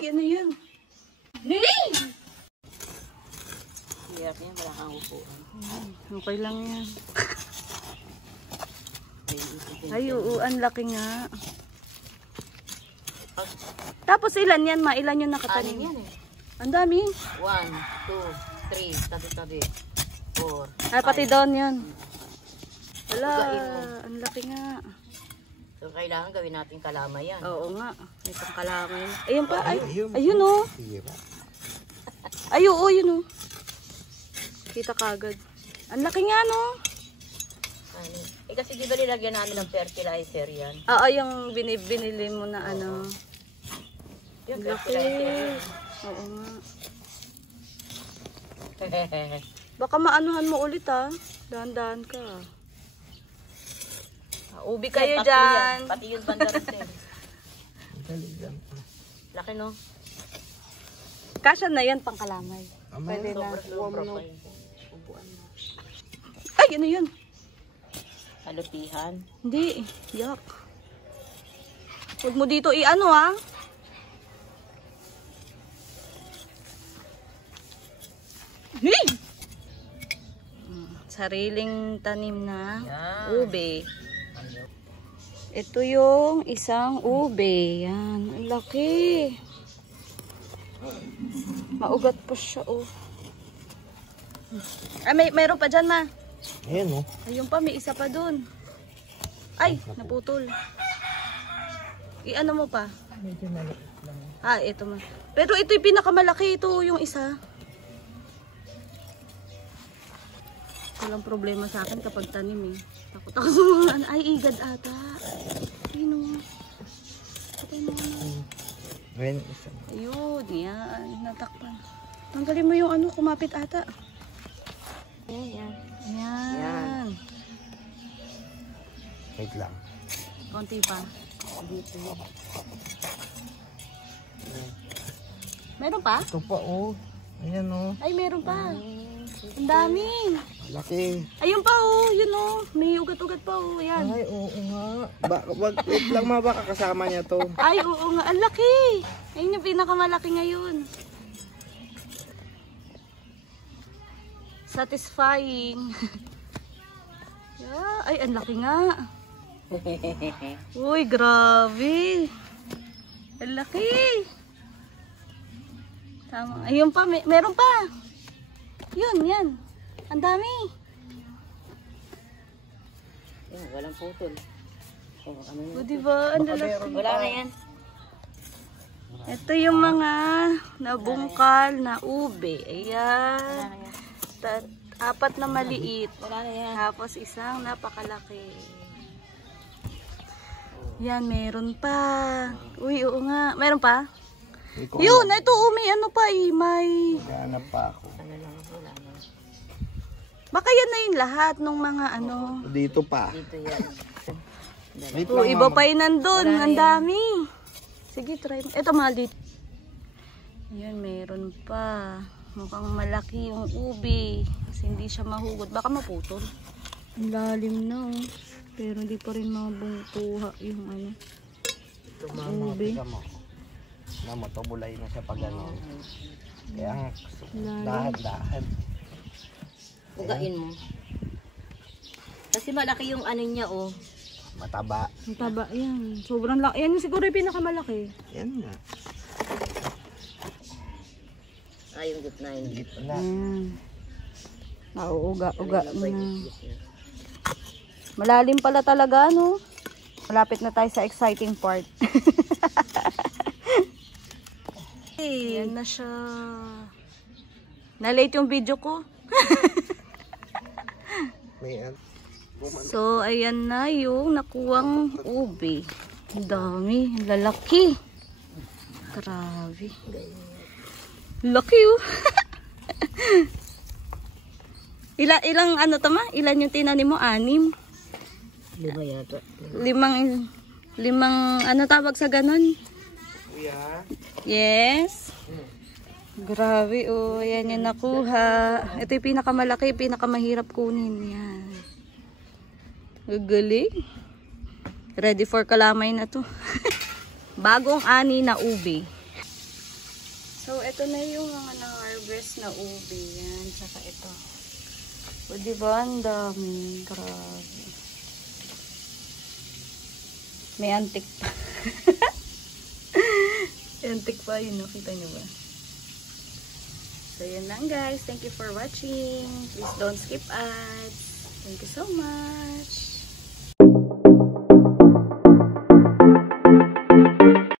Ay, ano yan? Hey! Hirap yan, wala kang upuan. Okay lang yan. Ay, oo, ang laki nga. Tapos ilan yan, ma? Ilan yung nakatanim? Anim yan eh. Ang dami. 1, 2, 3, tabi-tabi. 4, Ay, pati doon yan. Wala, Ugain mo. ang laki nga. So, kailangan gawin natin kalamay yan. Oo nga, may pangkalamay. Ayun pa, ay, ayun o. Ay, oo, yun o. Kita kagad. Ang laki nga, no? Ano? Eh kasi di ba nilagyan namin ng fertilizer yan? Oo, yung binili mo na ano. Yung Ang laki. fertilizer yan. Oo nga. Baka maanuhan mo ulit ah. Dahan-dahan ka. Ubi kayo Tatlo dyan. yan. Pati yung bandaras din. Laki no? Kasya na yan pang kalamay. Pwede na. Sobra pa yun. Ay, ano yun? Kalutihan. Hindi. Yak. Huwag mo dito i-ano ah. Hey! Sariling tanim na Yan. ube. Ito yung isang ube. Yan. Ang laki. Maugat po siya oh. Ay, mayroon pa dyan ma. Ayan o. Ayun pa, may isa pa dun. Ay, naputol. I-ano mo pa? Medyo maliit lang. Ah, ito ma. Pero ito yung pinakamalaki. Ito yung isa. Walang problema sa akin kapag tanim eh. Takot ako sa mga ano. Ay, igad ata. Ayun o. Patay mo na. Ayun, yan. Natakpan. Tanggalin mo yung ano, kumapit ata. Yan. Yan. Wait lang. Konti pa. Dito. Meron pa? Ito pa o. Ayan o. Ay, meron pa. Ang dami. Laki. Ayun pa oh, yun oh. May ugat-ugat pa oh, yan. Ay, oo nga. Wait lang ma, baka kasama niya to. Ay, oo nga, ang laki. Ayun yung pinakamalaki ngayon. Satisfying. Yeah. Ay, ang laki nga. Uy, grabe. Ang laki. Tama. Ayun pa, meron pa. Yun, yan. Ang dami. Yan, walang putol. Oh, ano O, diba? Ang lalaki. Wala na yan. Ito yung mga nabungkal na ube. Ayan. Wala na yan. Apat na maliit. Wala na yan. Tapos isang napakalaki. Yan, meron pa. Uy, oo nga. Meron pa? Yun, ito may ano pa eh. May... Hanap pa ako. Ano lang, wala na. Baka yan na yung lahat ng mga ano. Dito pa. Dito yan. Wait Oh, lang, iba mama. pa yun nandun. Wala na Ang yan. dami. Sige, try mo. Ito mahal dito. Ayan, meron pa. Mukhang malaki yung ubi. Kasi hindi siya mahugot. Baka maputol. Ang lalim na oh. Pero hindi pa rin mabungkuha yung ano. Ito mama, Ube. tika mo. Mama, tubulay na siya pag ano. Kaya nga, Lalim. dahan-dahan. Ugain mo. Kasi malaki yung ano niya oh. Mataba. Ang taba yan. Sobrang laki. Yan yung siguro yung pinakamalaki. Yan nga. Ay, yung gitna yun. Gitna. Nauuga-uga Ano yung na. gitna? Malalim pala talaga, no? Malapit na tayo sa exciting part. Yan na siya. Na-late yung video ko. May So, ayan na yung nakuwang ube. Ang dami. Ang lalaki. Grabe. Laki oh. Ilang ano tama? Ilan yung tinanim mo? 6? 5 yata. Limang ano tawag sa ganon? kuya. Yes. Grabe oh. Yan yung nakuha. Ito yung pinakamalaki, pinakamahirap kunin. Yan. Gagaling. Ready for kalamay na to. Bagong ani na ube. So, ito na yung mga na-harvest na ubi. Yan, tsaka ito. O, diba? Ang dami. Grabe. May antik pa. Antik pa yun. Nakita nyo ba? So, yun lang guys. Thank you for watching. Please don't skip ads. Thank you so much.